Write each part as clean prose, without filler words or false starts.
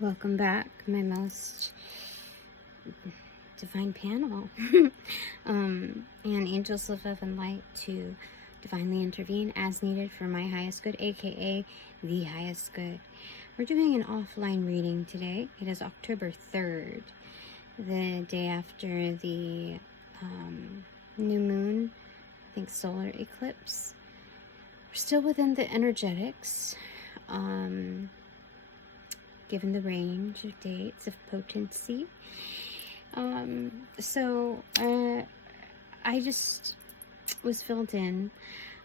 Welcome back, my most divine panel. And angels of love and light to divinely intervene as needed for my highest good, aka the highest good. We're doing an offline reading today. It is October 3rd, the day after the new moon, I think solar eclipse. We're still within the energetics. Given the range of dates of potency. So I just was filled in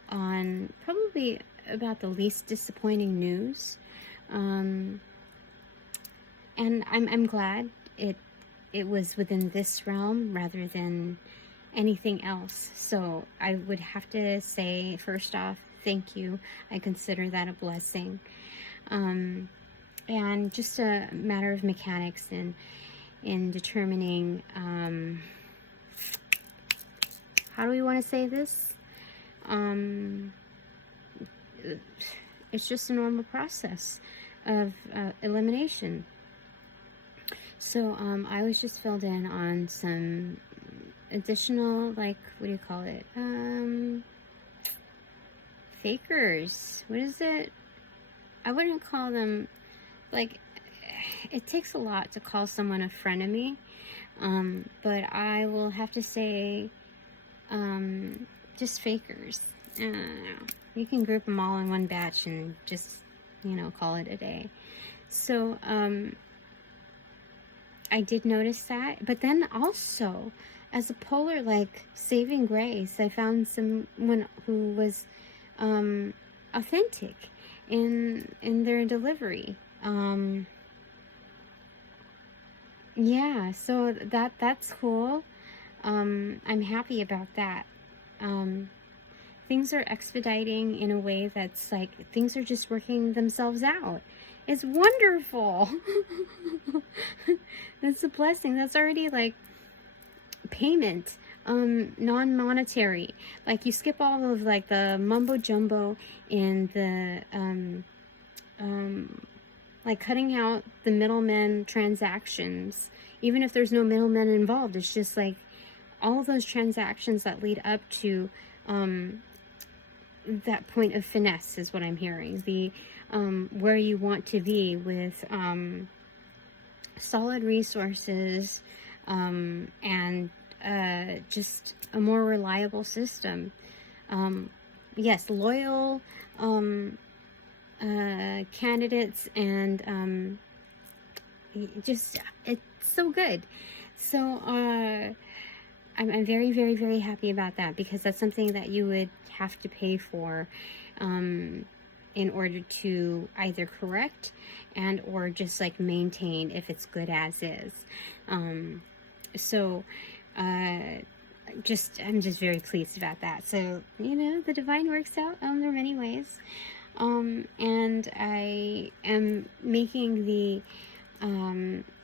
on probably about the least disappointing news. And I'm glad it was within this realm rather than anything else. So I would have to say, first off, thank you. I consider that a blessing. And just a matter of mechanics in determining, how do we want to say this? It's just a normal process of elimination. So I was just filled in on some additional, like, what do you call it? Fakers. What is it? I wouldn't call them... Like, it takes a lot to call someone a frenemy, but I will have to say, just fakers. I don't know. You can group them all in one batch and just, call it a day. So, I did notice that, but then also, as a polar, like, saving grace, I found someone who was, authentic in their delivery. Yeah, so that's cool. I'm happy about that. Things are expediting in a way that's like, things are just working themselves out. It's wonderful. That's a blessing. That's already like payment, non-monetary. Like, you skip all of like the mumbo jumbo and the, like cutting out the middlemen transactions. Even if there's no middlemen involved, it's just like all of those transactions that lead up to that point of finesse is what I'm hearing. The where you want to be with solid resources and just a more reliable system. Yes, loyal candidates, and just, it's so good. So I'm very, very, very happy about that, because that's something that you would have to pay for in order to either correct and or just like maintain if it's good as is. So I'm just very pleased about that. So the divine works out. There are many ways. And I am making the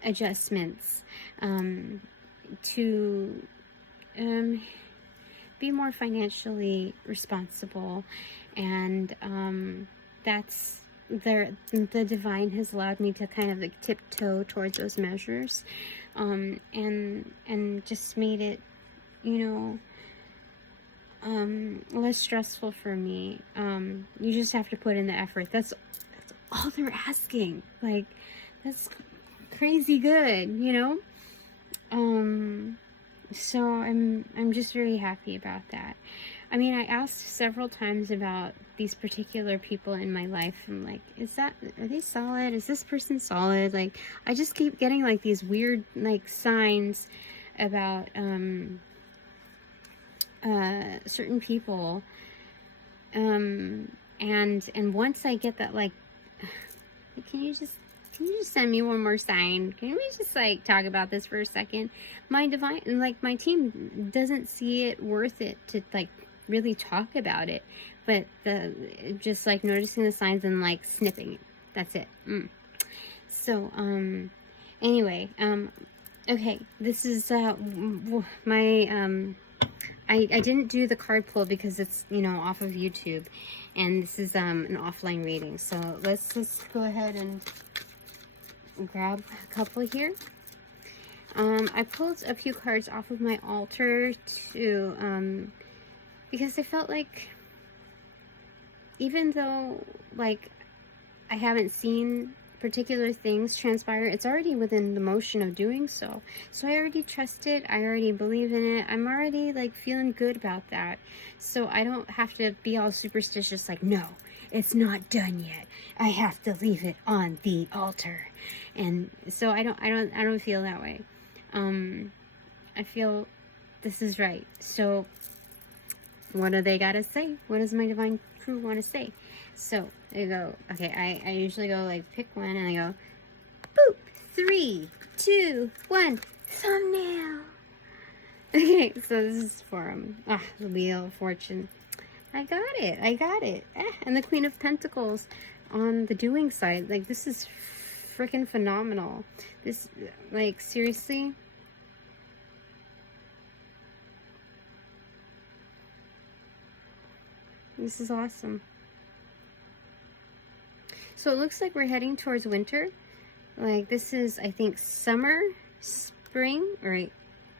adjustments to be more financially responsible, and that's the divine has allowed me to kind of like tiptoe towards those measures, and just made it less stressful for me. You just have to put in the effort. That's all they're asking. Like, that's crazy good, so I'm just very happy about that. I mean, I asked several times about these particular people in my life. I'm like, are they solid? Is this person solid? Like, I just keep getting like these weird like signs about certain people, and once I get that, like, can you just send me one more sign? Can we just like talk about this for a second? My divine, like, my team doesn't see it worth it to like really talk about it, but just like noticing the signs and like snipping it. That's it. So anyway, okay, this is my I didn't do the card pull because it's, off of YouTube, and this is an offline reading. So let's just go ahead and grab a couple here. I pulled a few cards off of my altar to, because I felt like, even though, like, I haven't seen particular things transpire, it's already within the motion of doing so. So I already trust it. I already believe in it. I'm already, like, feeling good about that. So I don't have to be all superstitious, like, no, it's not done yet. I have to leave it on the altar. And so I don't feel that way. I feel this is right. So what do they gotta say? What does my divine crew want to say? So they go, okay, I usually go like pick one and I go boop, 3, 2, 1, thumbnail. Okay, so this is for the Wheel of Fortune. I got it. And the Queen of Pentacles on the doing side. Like, this is freaking phenomenal. This, like, seriously. This is awesome. So it looks like we're heading towards winter. Like, this is, I think, summer, spring, right?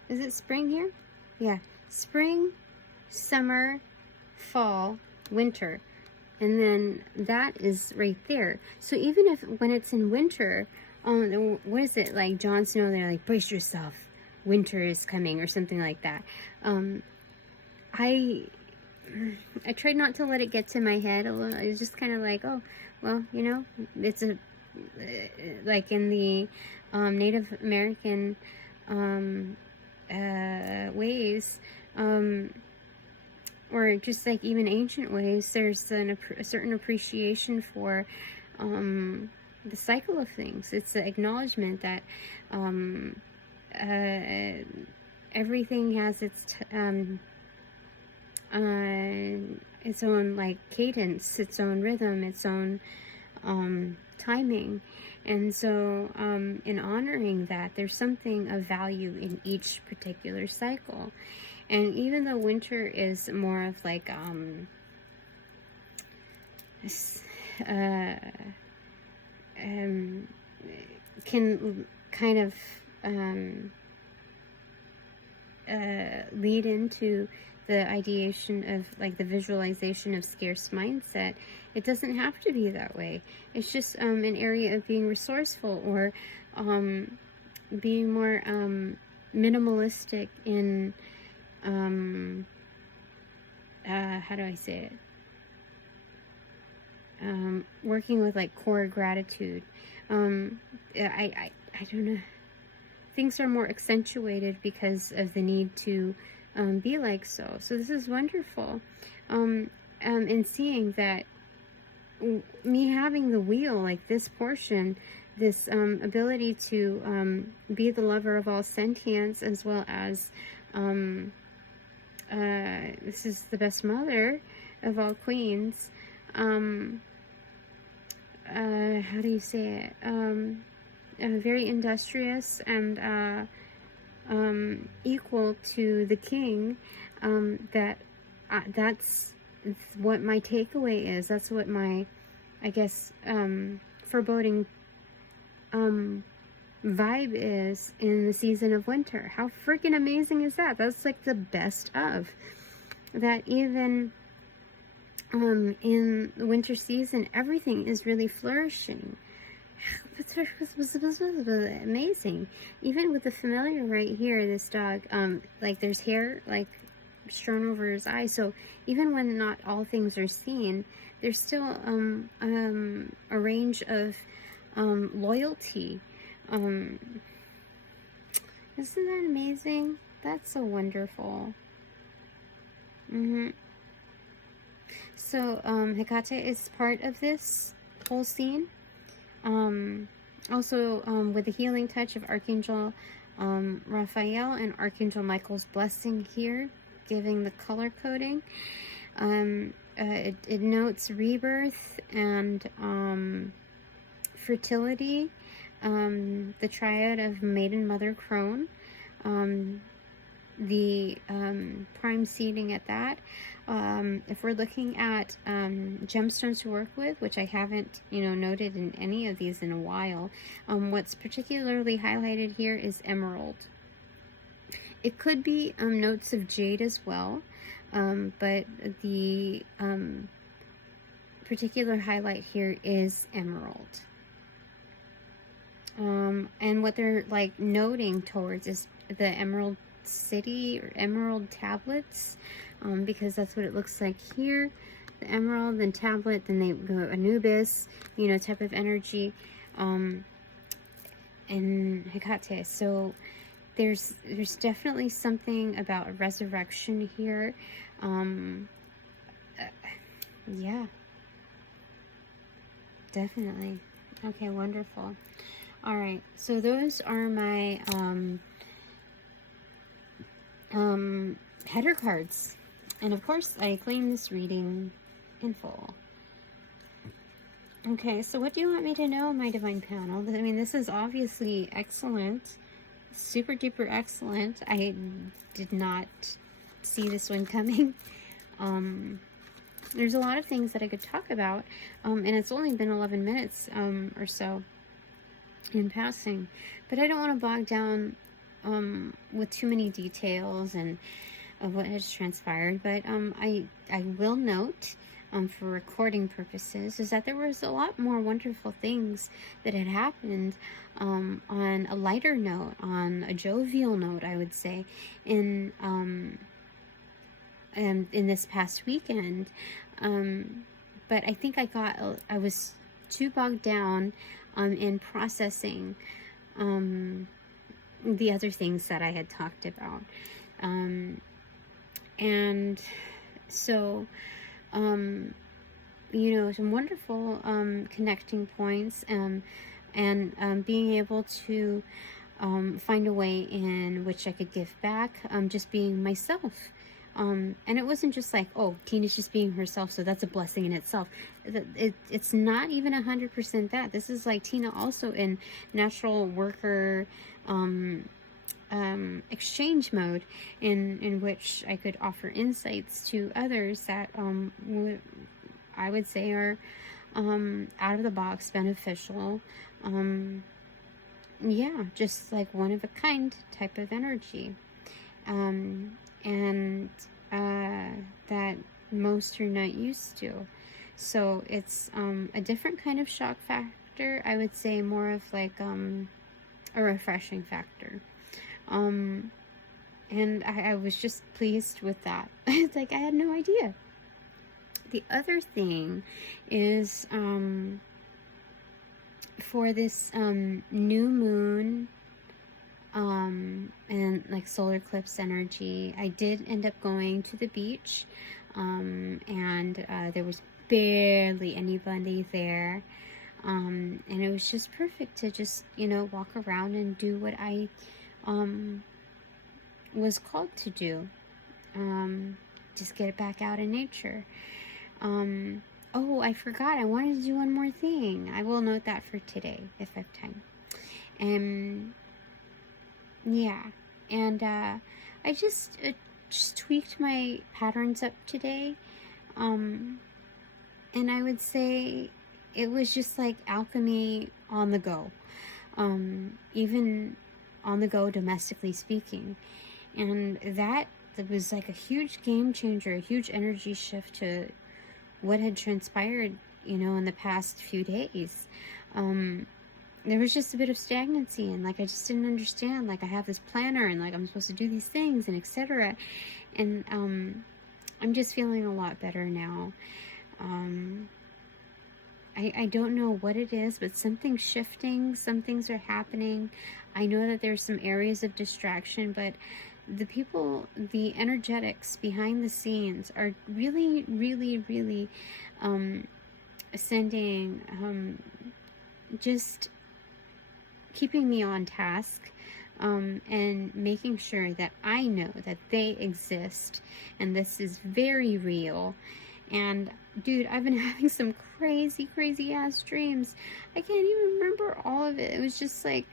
Is it spring here? Yeah. Spring, summer, fall, winter. And then that is right there. So even if, when it's in winter, what is it? Like Jon Snow, they're like, brace yourself. Winter is coming or something like that. I tried not to let it get to my head a little. I was just kind of like, oh, well, you know, it's a, like in the Native American ways, or just like even ancient ways, there's a certain appreciation for the cycle of things. It's the acknowledgement that everything has its own like cadence, its own rhythm, its own timing. And so in honoring that, there's something of value in each particular cycle. And even though winter is more of like can kind of lead into the ideation of like the visualization of scarce mindset, it doesn't have to be that way. It's just an area of being resourceful, or being more minimalistic in how do I say it? Working with like core gratitude. I don't know. Things are more accentuated because of the need to be like so. So this is wonderful. And seeing that me having the wheel, like this portion, this ability to be the lover of all sentience, as well as this is the best mother of all queens. How do you say it? Very industrious and equal to the king. That's what my takeaway is. That's what my, I guess, foreboding vibe is in the season of winter. How freaking amazing is that? That's like the best of that. Even in the winter season, everything is really flourishing. Amazing. Even with the familiar right here, this dog, like there's hair like strewn over his eye. So even when not all things are seen, there's still a range of loyalty. Isn't that amazing? That's so wonderful. So Hecate is part of this whole scene. Also with the healing touch of Archangel Raphael and Archangel Michael's blessing here, giving the color coding. It notes rebirth and fertility, the triad of maiden, mother, crone, the prime seeding at that. If we're looking at gemstones to work with, which I haven't, noted in any of these in a while, what's particularly highlighted here is emerald. It could be notes of jade as well, but the particular highlight here is emerald. And what they're like noting towards is the Emerald City or Emerald Tablets, because that's what it looks like here. The Emerald, then Tablet, then they go Anubis, type of energy, and Hecate. So there's definitely something about a resurrection here. Yeah, definitely. Okay, wonderful. All right, so those are my header cards, and of course I claim this reading in full. Okay, so what do you want me to know, my divine panel? I mean, this is obviously excellent, super duper excellent. I did not see this one coming. There's a lot of things that I could talk about, and it's only been 11 minutes or so in passing, but I don't want to bog down with too many details and of what has transpired. But I will note, for recording purposes, is that there was a lot more wonderful things that had happened on a lighter note, on a jovial note, I would say, in this past weekend. But I think I was too bogged down in processing the other things that I had talked about. And so, some wonderful connecting points, and being able to find a way in which I could give back, just being myself. And it wasn't just like, oh, Tina's just being herself, so that's a blessing in itself. It's not even 100% that. This is like Tina also in natural worker exchange mode, in which I could offer insights to others that I would say are out of the box beneficial. Yeah, just like one of a kind type of energy. And that most are not used to. So it's a different kind of shock factor. I would say more of like a refreshing factor. And I was just pleased with that. It's like I had no idea. The other thing is for this new moon and like solar eclipse energy, I did end up going to the beach, and there was barely anybody there, and it was just perfect to just walk around and do what I was called to do, just get it back out in nature. Oh, I forgot, I wanted to do one more thing. I will note that for today if I have time. Yeah, and I just tweaked my patterns up today, and I would say it was just like alchemy on the go, even on the go domestically speaking, and that was like a huge game changer, a huge energy shift to what had transpired, in the past few days. There was just a bit of stagnancy, and like I just didn't understand, like I have this planner and like I'm supposed to do these things and etc. And I'm just feeling a lot better now. I don't know what it is, but something's shifting, some things are happening. I know that there's some areas of distraction, but the people, the energetics behind the scenes are really, really, really sending, just keeping me on task, and making sure that I know that they exist and this is very real. And dude, I've been having some crazy ass dreams. I can't even remember all of it. It was just like,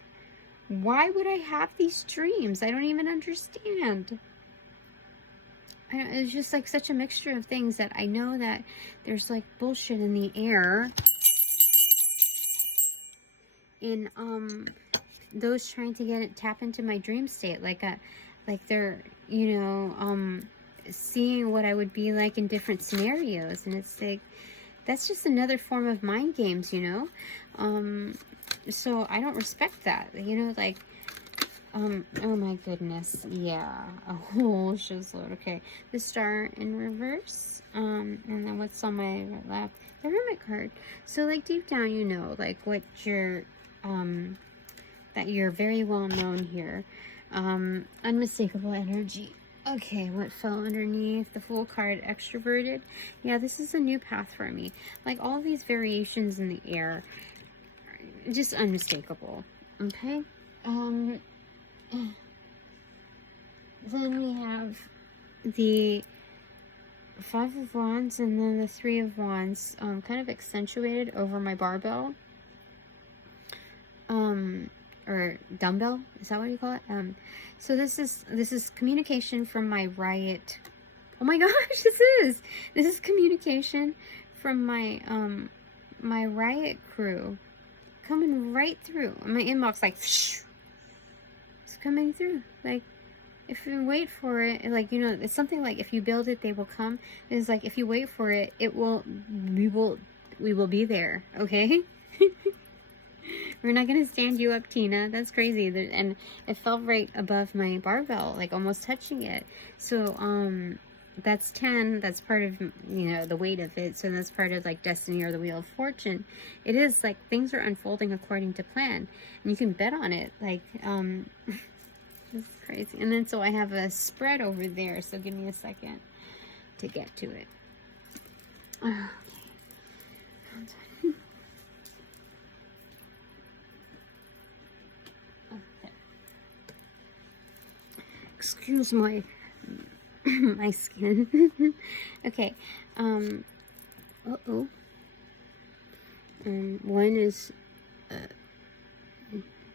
why would I have these dreams? I don't even understand. it's just like such a mixture of things that I know that there's like bullshit in the air. In those trying to tap into my dream state, like they're, you know, seeing what I would be like in different scenarios, and it's like that's just another form of mind games, you know. So I don't respect that, you know, like oh my goodness, yeah, a whole shitload. Okay, the star in reverse, and then what's on my right lap, the hermit card. So like deep down, you know, like what you're that you're very well known here. Unmistakable energy. Okay, what fell underneath? The Fool card, extroverted. Yeah, this is a new path for me. Like all these variations in the air, just unmistakable. Okay. Then we have the Five of Wands and then the Three of Wands, kind of accentuated over my barbell. Or dumbbell, is that what you call it? So this is communication from my riot. Oh my gosh, this is communication from my my riot crew, coming right through my inbox, like it's coming through. Like if you wait for it, like, you know, it's something like if you build it, they will come. It's like if you wait for it, we will be there. Okay. We're not going to stand you up, Tina. That's crazy. And it fell right above my barbell, like almost touching it. So, that's 10. That's part of, you know, the weight of it. So that's part of like destiny or the wheel of fortune. It is like things are unfolding according to plan. And you can bet on it. Like, this is crazy. And then so I have a spread over there. So give me a second to get to it. Excuse my my skin. Okay. Uh-oh. One is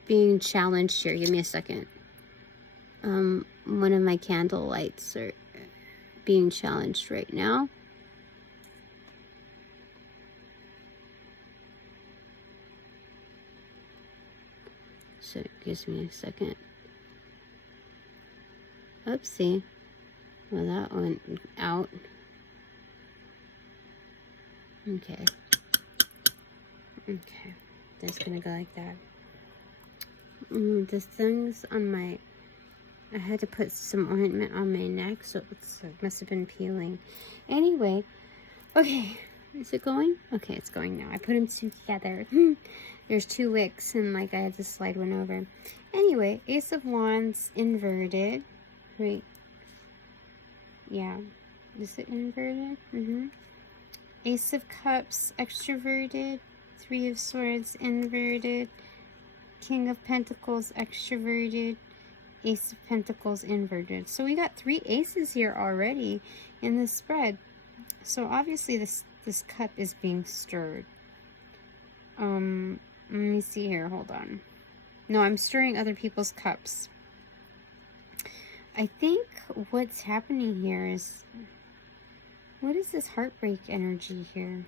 being challenged here. Give me a second. One of my candle lights are being challenged right now. So it gives me a second. Oopsie. Well, that went out. Okay. Okay. That's gonna go like that. The things on my... I had to put some ointment on my neck, so it must have been peeling. Anyway. Okay. Is it going? Okay, it's going now. I put them together. There's 2 wicks, and like I had to slide one over. Anyway, Ace of Wands inverted. Wait. Yeah. Is it inverted? Ace of Cups extroverted. 3 of Swords inverted. King of Pentacles extroverted. Ace of Pentacles inverted. So we got 3 aces here already in this spread. So obviously this cup is being stirred. Let me see here. Hold on. No, I'm stirring other people's cups. I think what's happening here is... What is this heartbreak energy here?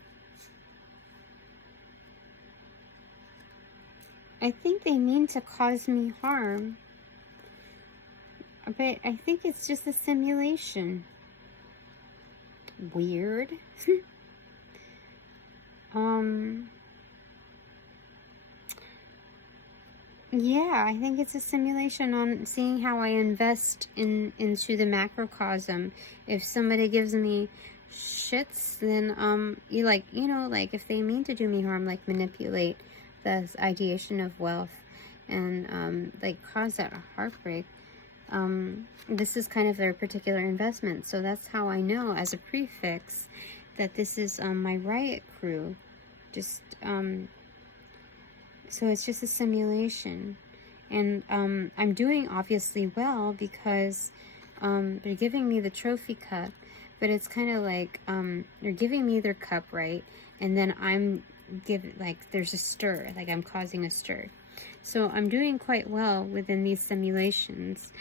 I think they mean to cause me harm. But I think it's just a simulation. Weird. Yeah, I think it's a simulation on seeing how I invest into the macrocosm. If somebody gives me shits, then you know, like if they mean to do me harm, like manipulate the ideation of wealth and like cause that heartbreak. This is kind of their particular investment. So that's how I know as a prefix that this is my riot crew. Just so it's just a simulation. And I'm doing obviously well because they're giving me the trophy cup, but it's kind of like they're giving me their cup, right? And then I'm there's a stir, like I'm causing a stir. So I'm doing quite well within these simulations.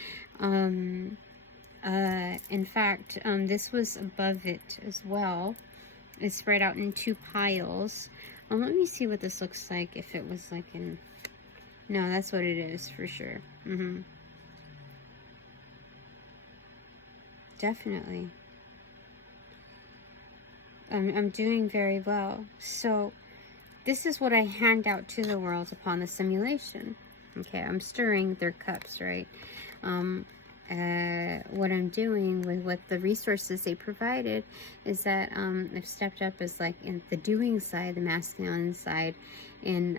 In fact, this was above it as well. It's spread out in 2 piles. Let me see what this looks like if it was like in... No, that's what it is for sure. Definitely. I'm doing very well. So this is what I hand out to the world upon the simulation. Okay, I'm stirring their cups, right? What I'm doing with what the resources they provided is that I've stepped up as like in the doing side, the masculine side, in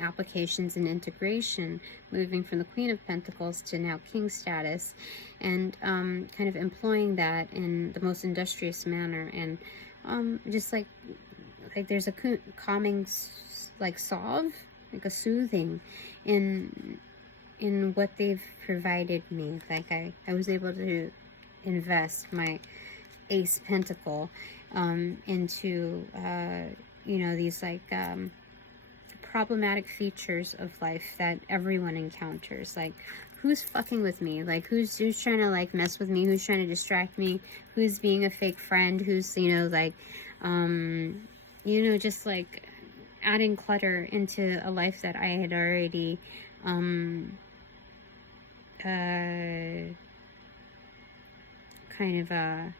applications and integration, moving from the Queen of Pentacles to now King status, and kind of employing that in the most industrious manner, and just like there's a calming like salve, like a soothing in what they've provided me. Like I was able to invest my Ace Pentacle into you know, these like problematic features of life that everyone encounters. Like, who's fucking with me? Like, who's trying to like mess with me? Who's trying to distract me? Who's being a fake friend? Who's, you know, like you know, just like adding clutter into a life that I had already kind of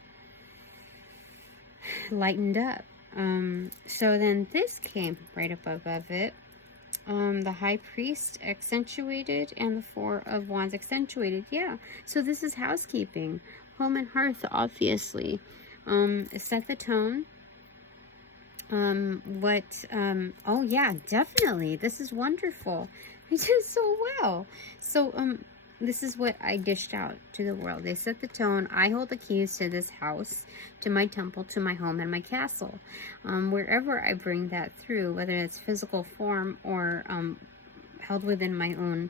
lightened up. So then this came right up above it. The High Priest accentuated and the 4 of Wands accentuated. Yeah, so this is housekeeping. Home and hearth, obviously. Set the tone. Oh yeah, definitely. This is wonderful. I did so well. So, this is what I dished out to the world. They set the tone. I hold the keys to this house, to my temple, to my home, and my castle. Wherever I bring that through, whether it's physical form or held within my own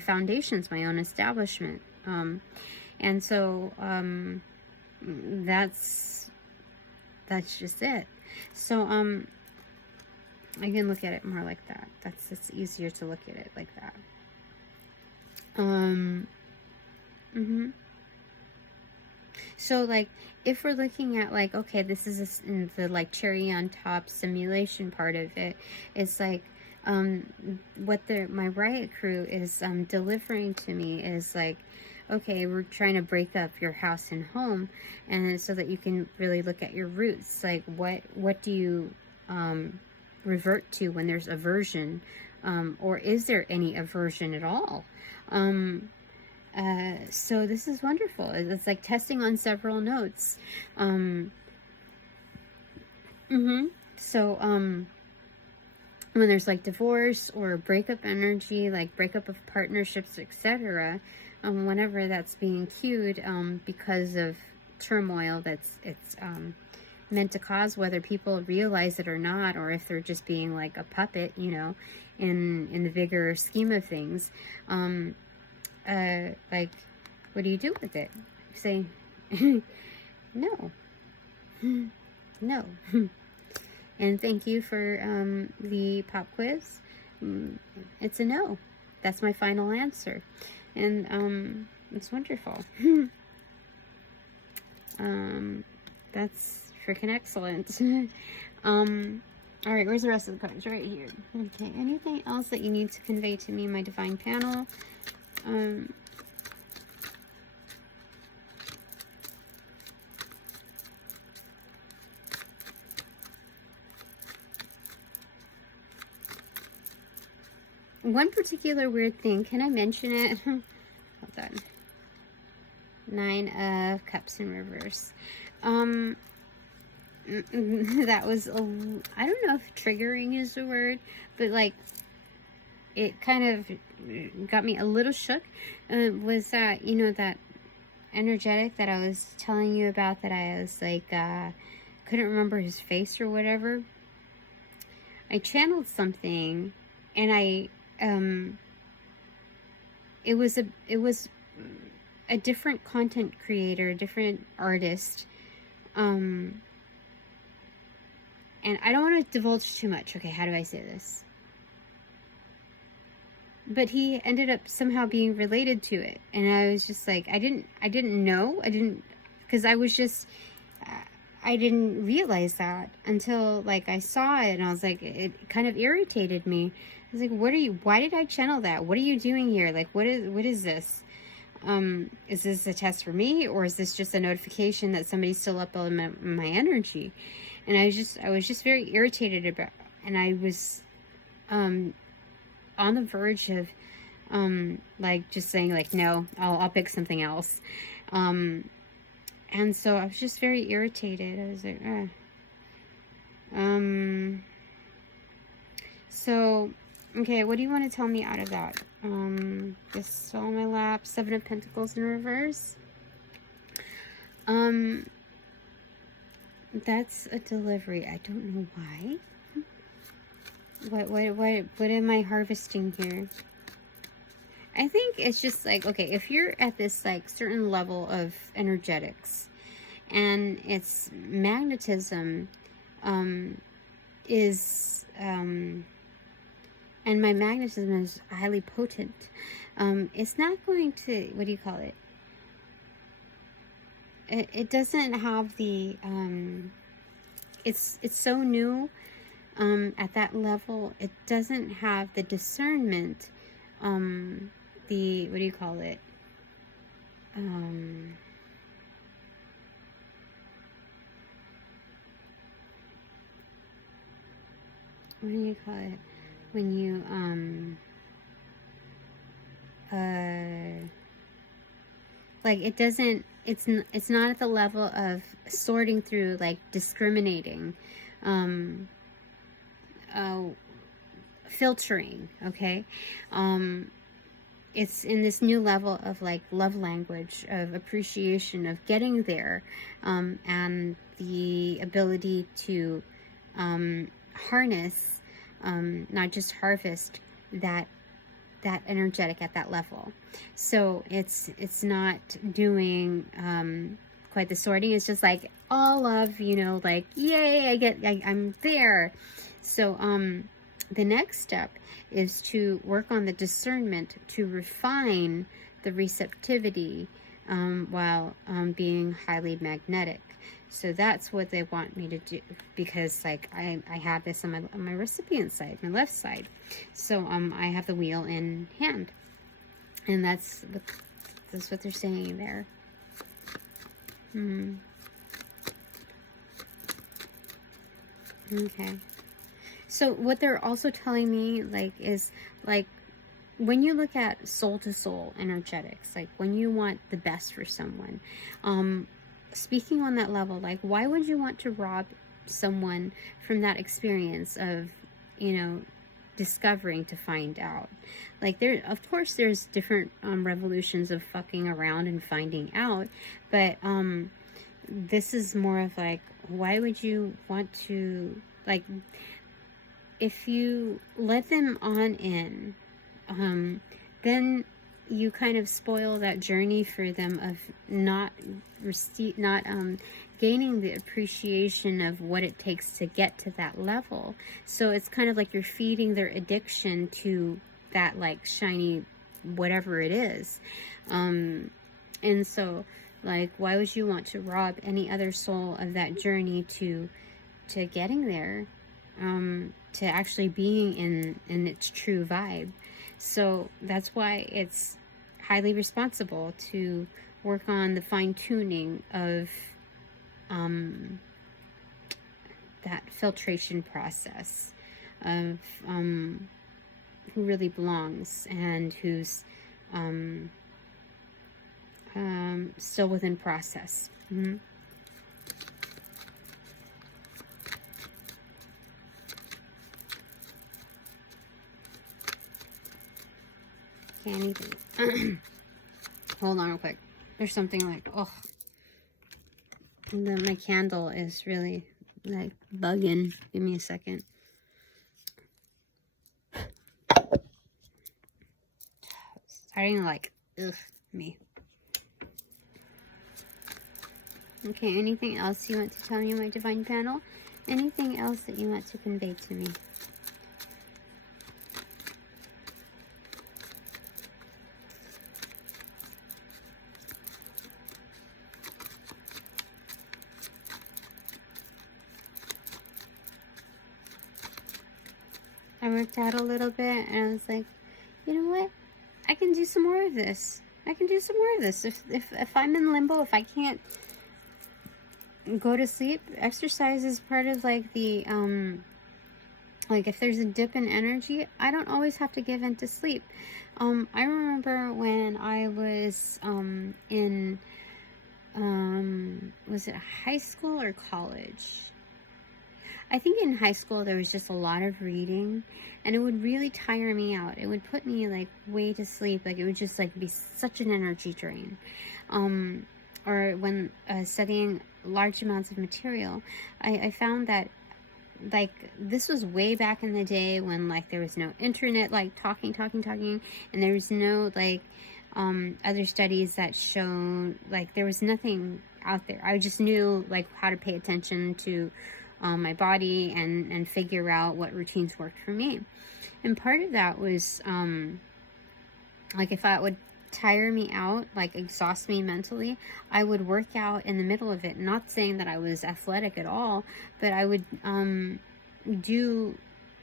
foundations, my own establishment. And so that's just it. So I can look at it more like that. It's easier to look at it like that. So like if we're looking at like, okay, this is in the like cherry on top simulation part of it, it's like what my riot crew is delivering to me is like, okay, we're trying to break up your house and home, and so that you can really look at your roots. Like what do you revert to when there's aversion, or is there any aversion at all? So this is wonderful. It's like testing on several notes. So when there's like divorce or breakup energy, like breakup of partnerships, etc., whenever that's being cued because of turmoil it's meant to cause, whether people realize it or not, or if they're just being like a puppet, you know, in the bigger scheme of things, like, what do you do with it? Say no. No. And thank you for the pop quiz. It's a no. That's my final answer. And it's wonderful. That's freaking excellent. All right, where's the rest of the cards? Right here. Okay, anything else that you need to convey to me, my divine panel? One particular weird thing, can I mention it? Hold on. 9 of Cups in reverse. That was I don't know if triggering is the word, but like it kind of got me a little shook. Was that, you know, that energetic that I was telling you about, that I was like couldn't remember his face or whatever. I channeled something, and I it was a different content creator, a different artist, and I don't want to divulge too much. Okay, how do I say this? but he ended up somehow being related to it, and I was just like, I didn't know, because I was just, I didn't realize that until like I saw it, and I was like, it kind of irritated me. I was like, why did I channel that? What are you doing here? Like, what is this? Is this a test for me, or is this just a notification that somebody's still up on my energy? And I was just very irritated about, and I was, on the verge of, like just saying like, no, I'll pick something else. And so I was just very irritated. I was like, so, okay, what do you want to tell me out of that? This on my lap, 7 of Pentacles in reverse. That's a delivery. I don't know why. What am I harvesting here? I think it's just like, okay, if you're at this like certain level of energetics, and it's magnetism, is, and my magnetism is highly potent, it's not going to, what do you call it? It doesn't have the, it's so new, at that level, it doesn't have the discernment, the, what do you call it? What do you call it? When you, like, it doesn't, it's not at the level of sorting through, like, discriminating, filtering, okay? It's in this new level of like love language, of appreciation, of getting there, and the ability to harness, not just harvest that energetic at that level. So it's not doing quite the sorting. It's just like all love, you know, like, yay, I'm there. So the next step is to work on the discernment, to refine the receptivity, while being highly magnetic. So that's what they want me to do, because like I have this on my recipient side, my left side. So I have the wheel in hand, and that's what they're saying there. Okay. So what they're also telling me, like, is like, when you look at soul to soul energetics, like when you want the best for someone, speaking on that level, like, why would you want to rob someone from that experience of, you know, discovering to find out? Like, there, of course, there's different revolutions of fucking around and finding out, but this is more of like, why would you want to, like, if you let them on in, then you kind of spoil that journey for them of not gaining the appreciation of what it takes to get to that level. So it's kind of like you're feeding their addiction to that, like, shiny whatever it is. And so, like, why would you want to rob any other soul of that journey to getting there, to actually being in its true vibe? So that's why it's highly responsible to work on the fine-tuning of that filtration process of who really belongs and who's still within process. Okay, anything. Hold on real quick. There's something like, oh, my candle is really like bugging. Give me a second. Starting to like, ugh, me. Okay, anything else you want to tell me, my divine panel? Anything else that you want to convey to me? I worked out a little bit, and I was like, you know what? I can do some more of this. I can do some more of this. If I'm in limbo, if I can't go to sleep, exercise is part of like the like if there's a dip in energy, I don't always have to give in to sleep. I remember when I was in was it high school or college? I think in high school there was just a lot of reading, and it would really tire me out. It would put me like way to sleep. Like it would just like be such an energy drain. Or when studying large amounts of material, I found that like this was way back in the day when like there was no internet, like talking, and there was no like other studies that showed like there was nothing out there. I just knew like how to pay attention to my body and figure out what routines worked for me. And part of that was like if I would tire me out, like exhaust me mentally, I would work out in the middle of it. Not saying that I was athletic at all, but I would do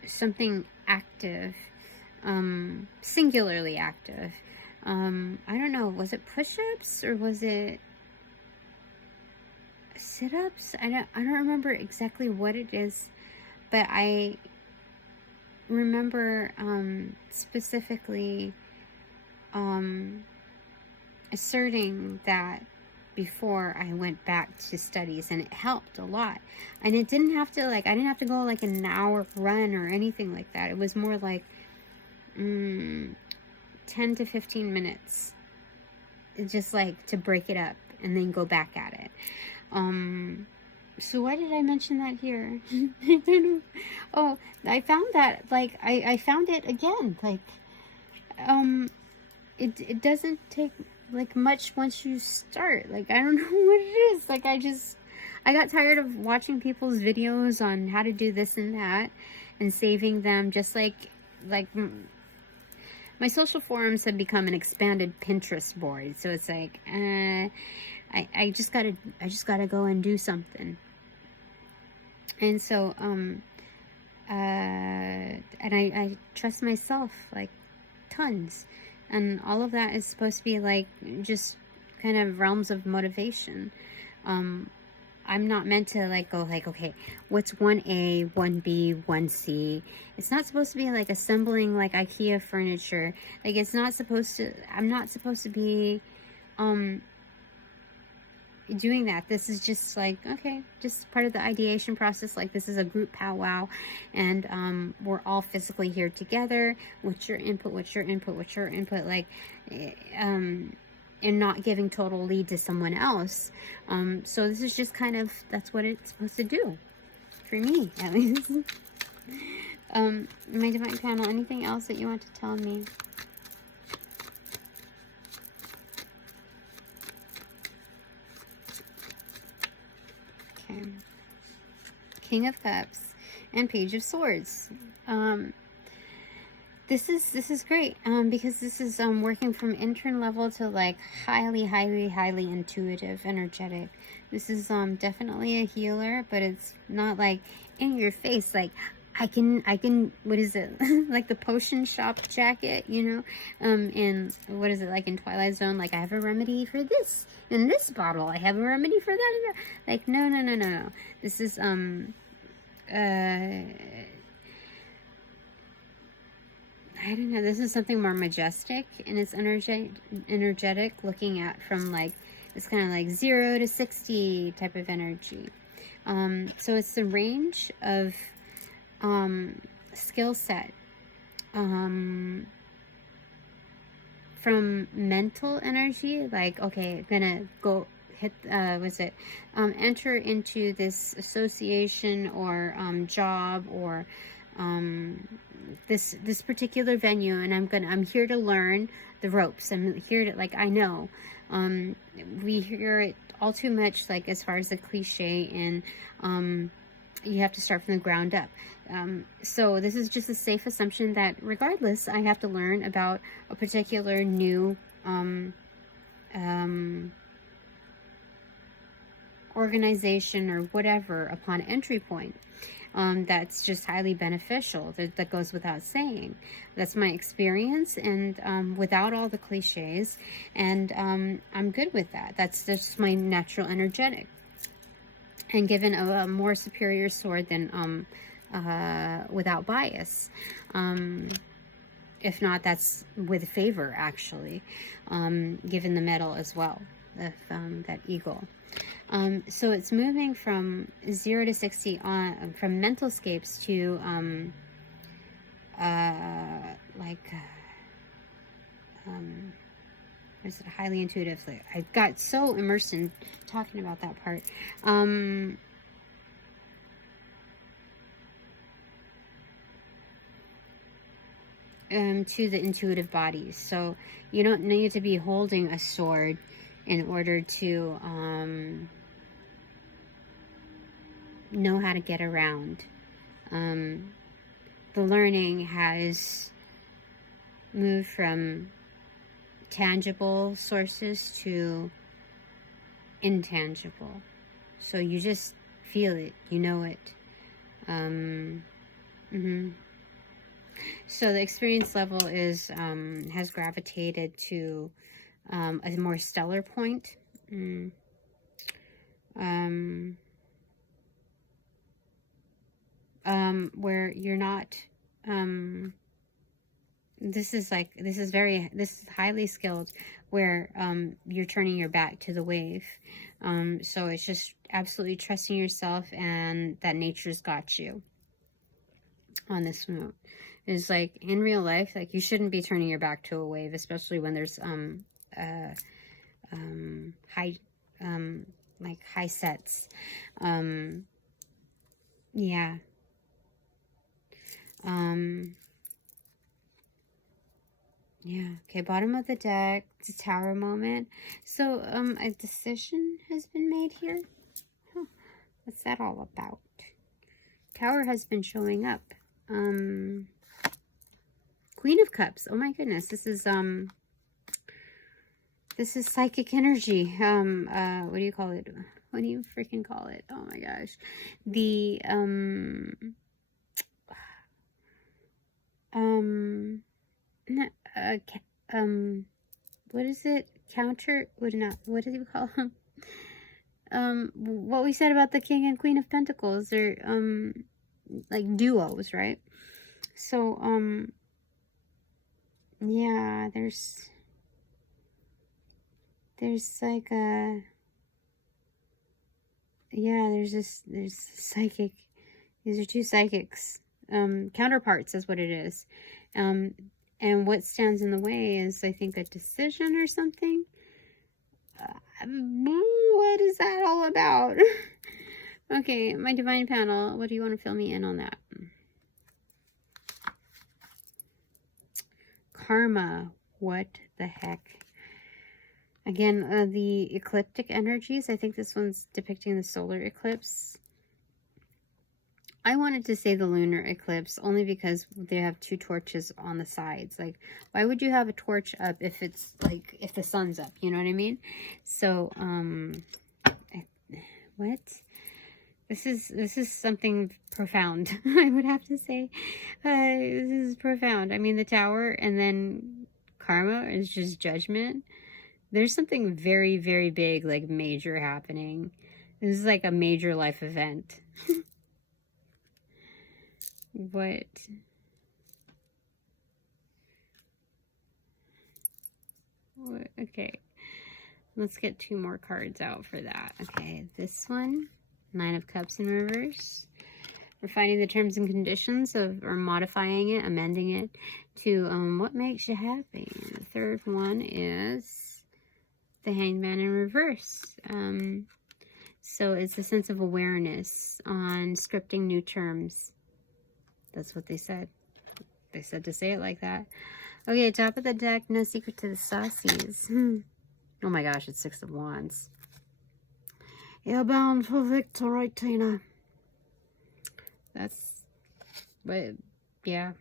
something active, singularly active. I don't know, was it push-ups or was it sit-ups? I don't remember exactly what it is, but I remember specifically asserting that before I went back to studies, and it helped a lot. And it didn't have to like, I didn't have to go like an hour run or anything like that. It was more like 10 to 15 minutes, just like to break it up and then go back at it. So why did I mention that here? I don't know. Oh, I found that like I found it again, like it doesn't take like much once you start. Like I don't know what it is. Like I got tired of watching people's videos on how to do this and that and saving them, just like my social forums have become an expanded Pinterest board. So it's like I just gotta go and do something. And so and I trust myself like tons, and all of that is supposed to be like just kind of realms of motivation. I'm not meant to like go like, okay, what's 1A, 1B, 1C? It's not supposed to be like assembling like IKEA furniture. Like it's not supposed to, I'm not supposed to be doing that. This is just like, okay, just part of the ideation process. Like this is a group powwow, and we're all physically here together. What's your input? What's your input? What's your input? Like and not giving total lead to someone else. So this is just kind of, that's what it's supposed to do for me, at least. My divine panel, anything else that you want to tell me? Okay. King of Cups and Page of Swords. This is great, because this is working from intern level to like highly intuitive, energetic. This is definitely a healer, but it's not like in your face. Like I can what is it like the potion shop jacket, you know? And what is it like in Twilight Zone? Like I have a remedy for this in this bottle. I have a remedy for that. Like no. This is I don't know, this is something more majestic, and it's energetic, looking at from like, it's kind of like 0 to 60 type of energy. So it's the range of skill set from mental energy, like, okay, I'm gonna go hit, enter into this association or job or this particular venue, and I'm here to learn the ropes. I'm here to, like, I know we hear it all too much, like as far as the cliche, and you have to start from the ground up. So this is just a safe assumption that regardless, I have to learn about a particular new organization or whatever upon entry point. that's just highly beneficial. That goes without saying. That's my experience, and without all the cliches, and I'm good with that. That's just my natural energetic. And given a more superior sword than without bias. If not, that's with favor, actually, given the medal as well, if, that eagle. So it's moving from 0 to 60 on, from mental scapes to, is it highly intuitive? I got so immersed in talking about that part. To the intuitive bodies. So you don't need to be holding a sword in order to know how to get around. The learning has moved from tangible sources to intangible. So you just feel it, you know it. So the experience level is has gravitated to a more stellar point. Where you're not this is highly skilled, where you're turning your back to the wave. So it's just absolutely trusting yourself and that nature's got you on this note. Is like in real life, like you shouldn't be turning your back to a wave, especially when there's high sets. Yeah. Yeah. Okay, bottom of the deck, it's a tower moment. So a decision has been made here. Huh. What's that all about? Tower has been showing up. Queen of Cups. Oh my goodness. This is psychic energy. What do you call it? What do you freaking call it? Oh my gosh. The what is it? What do you call them? What we said about the King and Queen of Pentacles. They're like duos, right? So yeah, there's like a, yeah, there's psychic, these are two psychics, counterparts is what it is. And what stands in the way is, I think, a decision or something. What is that all about? Okay, my divine panel, what do you want to fill me in on that? Karma, what the heck? Again, the ecliptic energies. I think this one's depicting the solar eclipse. I wanted to say the lunar eclipse only because they have two torches on the sides. Like, why would you have a torch up if it's like, if the sun's up? You know what I mean? So, what? This is something profound, I would have to say. This is profound. I mean, the tower and then karma is just judgment. There's something very, very big, like major happening. This is like a major life event. What? Okay. Let's get two more cards out for that. Okay, this one. Nine of Cups in reverse. We're finding the terms and conditions of, or modifying it, amending it to what makes you happy. The third one is the Hanged Man in reverse. So it's a sense of awareness on scripting new terms. That's what they said. They said to say it like that. Okay, top of the deck, no secret to the saucies. Oh my gosh, it's Six of Wands. You're bound for victory, Tina. That's, but yeah,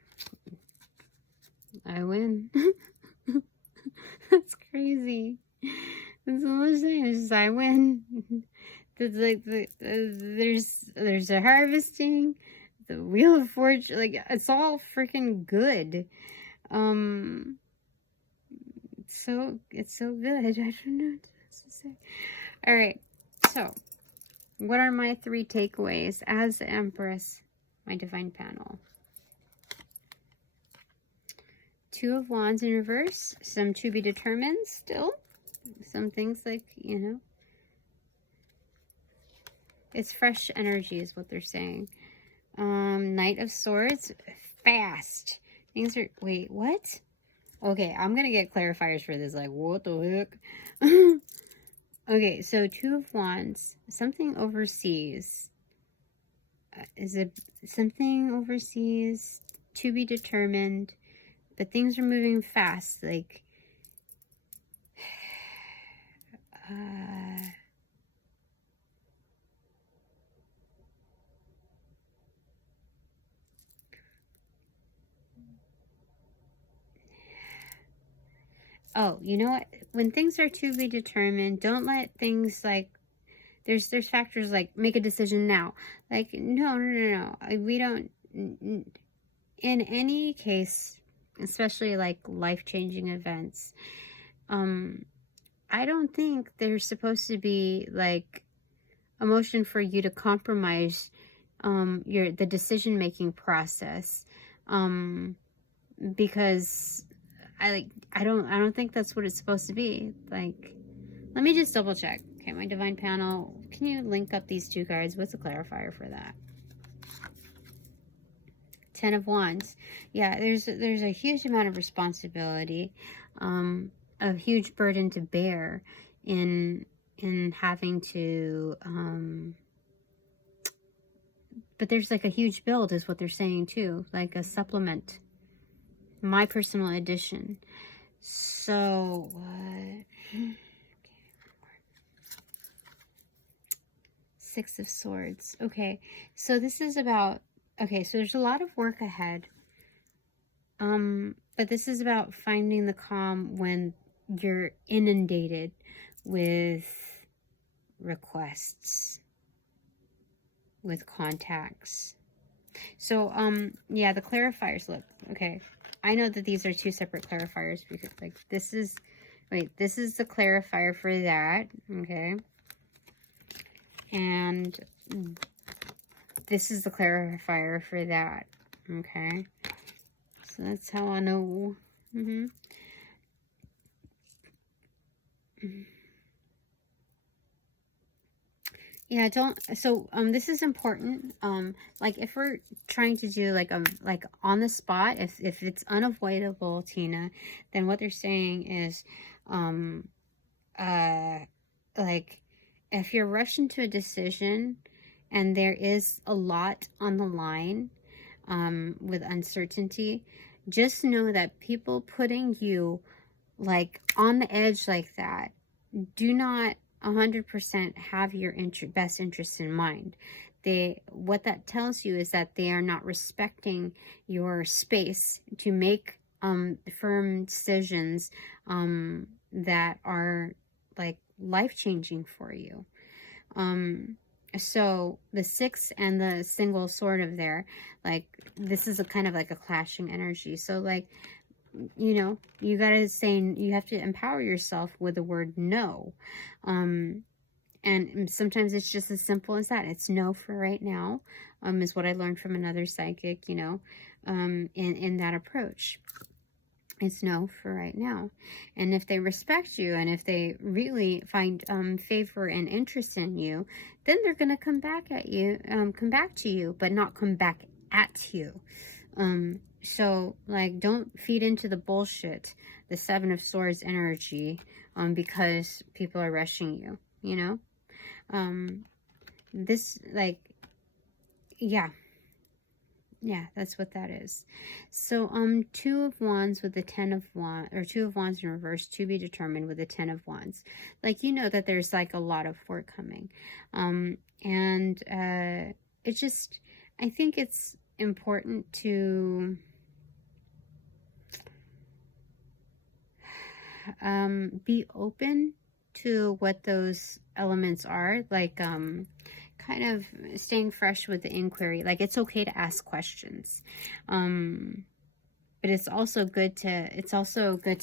I win. That's crazy. That's all I'm saying. It's just I win. It's like there's a harvesting, the Wheel of Fortune, like, it's all freaking good. It's so good. I don't know what else to say. All right, so what are my 3 takeaways as the Empress, my divine panel? 2 of Wands in reverse, some to be determined still. Some things like, you know, it's fresh energy is what they're saying. Knight of Swords, fast. Things are, wait, what? Okay, I'm gonna get clarifiers for this, like, what the heck? Okay, so 2 of Wands, something overseas. Is it something overseas to be determined, but things are moving fast, like, oh, you know what? When things are to be determined, don't let things like, there's factors like make a decision now. Like, no. We don't, in any case, especially like life-changing events, I don't think there's supposed to be like a motion for you to compromise the decision-making process, because I don't think that's what it's supposed to be. Like, let me just double check. Okay, my divine panel, can you link up these 2 cards? What's the clarifier for that? 10 of Wands. Yeah, there's a huge amount of responsibility, a huge burden to bear in having to, but there's like a huge build is what they're saying too, like a supplement, my personal edition. So what? 6 of Swords. Okay, so this is about, okay, so there's a lot of work ahead, but this is about finding the calm when you're inundated with requests, with contacts. So yeah, the clarifiers, look, okay, I know that these are 2 separate clarifiers, because like this is, wait, this is the clarifier for that, okay, and this is the clarifier for that, okay, so that's how I know. Yeah, don't, so this is important. Like if we're trying to do like on the spot, if it's unavoidable, Tina, then what they're saying is like if you're rushing to a decision and there is a lot on the line, with uncertainty, just know that people putting you like on the edge like that do not 100% have your best interest in mind. What that tells you is that they are not respecting your space to make firm decisions that are like life-changing for you. So the 6 and the single sword of there, like this is a kind of like a clashing energy. So like, you know, you gotta say, you have to empower yourself with the word no. And sometimes it's just as simple as that. It's no for right now, is what I learned from another psychic, you know, in that approach. It's no for right now. And if they respect you and if they really find favor and interest in you, then they're going to come back at you, come back to you, but not come back at you. So like, don't feed into the bullshit, the 7 of Swords energy, because people are rushing you, you know? This, like, yeah, that's what that is. So 2 of Wands with the 10 of Wands, or 2 of Wands in reverse, to be determined with the 10 of Wands. Like, you know that there's like a lot of work coming, and it's just, I think it's important to be open to what those elements are, like kind kind of staying fresh with the inquiry. Like, it's okay to ask questions. But it's also good to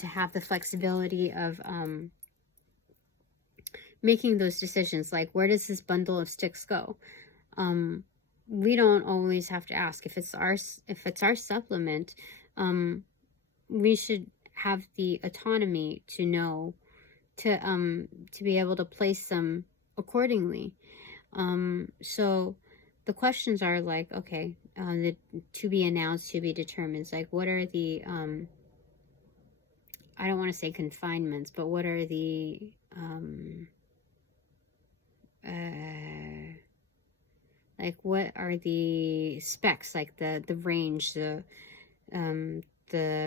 have the flexibility of making those decisions. Like, where does this bundle of sticks go? We don't always have to ask. If it's our supplement, we should have the autonomy to know, to be able to place them accordingly. So the questions are like, okay, the to be announced, to be determined. It's like, what are the I don't want to say confinements, but what are the like, what are the specs, like the range, the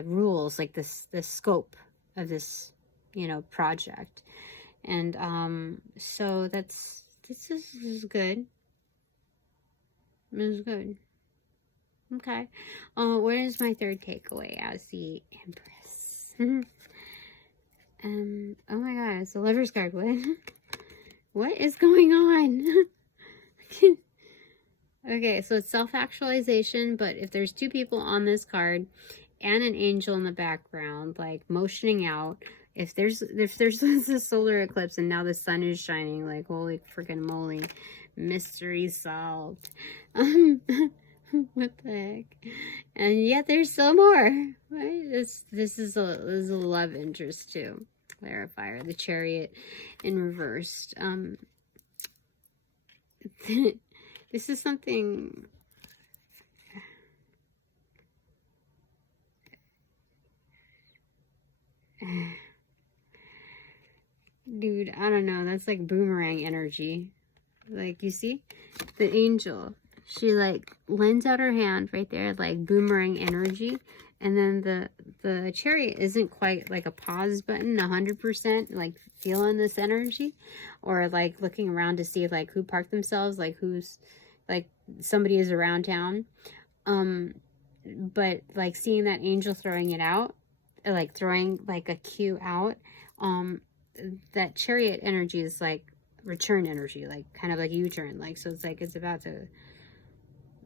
rules, like the scope of this, project. And so this is good. This is good. Okay. What is my third takeaway as the Empress? Oh my god, it's the Lover's card. What is going on? Okay, so it's self-actualization, but if there's two people on this card and an angel in the background, like motioning out, if there's a solar eclipse and now the sun is shining, like, holy freaking moly, mystery solved. What the heck? And yet there's still more. Right? This is a love interest too. Clarifier, the Chariot in reversed. This is something. Dude, I don't know. That's like boomerang energy. Like, you see? The angel. She, like, lends out her hand right there, like boomerang energy. And then the Chariot isn't quite like a pause button, 100%, like feeling this energy. Or, like, looking around to see, like, who parked themselves, like, who's, like, somebody is around town. But, like, seeing that angel throwing it out, like, throwing, like, a cue out, that Chariot energy is, like, return energy, like, kind of like U-turn, like, so it's like it's about to,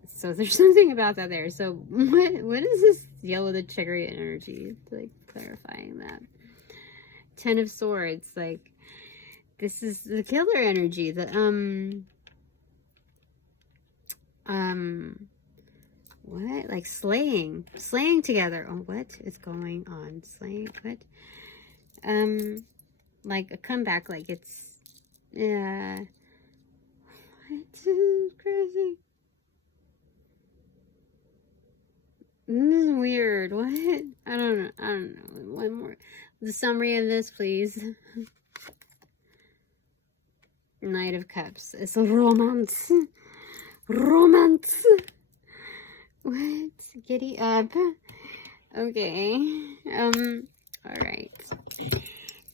so there's something about that there. So what is this deal with the Chariot energy? Like, clarifying that. 10 of Swords, like, this is the killer energy, the what, like slaying together. Oh, what is going on? Slaying, what? Like a comeback, like it's, yeah, what? Crazy. This is weird. What? I don't know. One more, the summary of this, please. Knight of Cups. It's a romance. Romance. What? Giddy up. Okay. All right.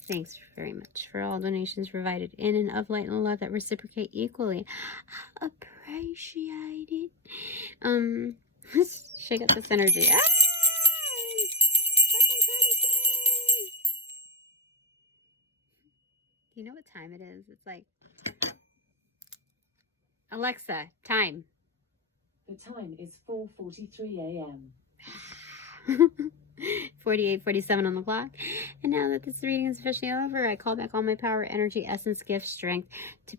Thanks very much for all donations provided in and of light and love that reciprocate equally. Appreciate it. Let's shake up this energy. Ah! You know what time it is? It's like, Alexa, time. The time is 4:43 a.m. 48:47 on the clock. And now that this reading is officially over, I call back all my power, energy, essence, gift, strength to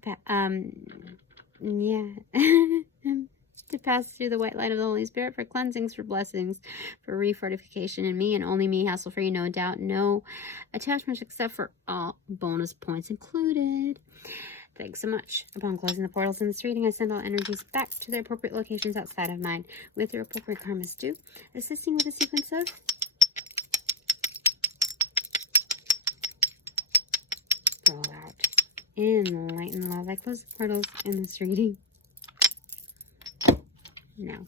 to pass through the white light of the Holy Spirit for cleansings, for blessings, for refortification in me and only me, hassle-free, no doubt, no attachments except for all bonus points included. Thanks so much. Upon closing the portals in this reading, I send all energies back to their appropriate locations outside of mine, with their appropriate karmas due, assisting with a sequence of roll out in light and love. I close the portals in this reading now.